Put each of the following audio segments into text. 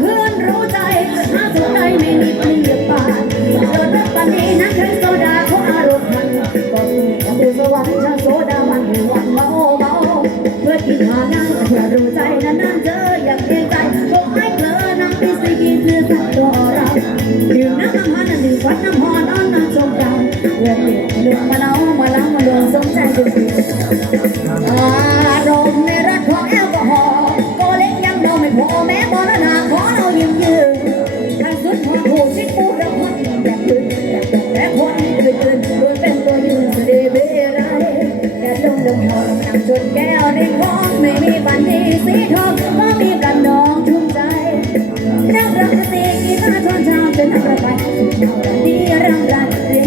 เพื่อนรู้ใจหาสนใจไม่มีเปรียบปานโดนรักปานนี้นักเคยโซดาเขาอารมณ์มันก็คือกับดูสวรรค์ชาโซดามันหวันเมาเมาเพื่อกินหานั่งเพื่อรู้ใจนั้นนั่นเจออยางเกรงใจ พื่อเด็กเลือกมาเมาล้างมาลงสมใจจริงๆอารมณ์ในรัฐของแอลกอฮอล์ก็เล็กยังเราไม่พอแม้บอลนาขอเรายืมยืมทางสุดพอผู้ชิดปูเราพันอยากตื่นอยากบอกแต่คนเคยตื่นโดยเป็นตัวยืนเสด็จเบไรแต่ลงลงทองนำจนแก้วในคองไม่มีปันทีสีทองก็มีกันน้องชุ่มใจนักรักสติกีตาทอนเช้าจนนักระบายสุดเช้าดีรำไรเรียนจนเป็นไห้สหายอันนี้ถ่ายได้ไหมคะหน้าน้ำมองได้หน้าไหนอะคะอารมณ์ในรักของรัน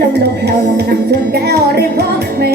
ลมลมแผ่วลมนำจนแก้วเรียบร้อยไม่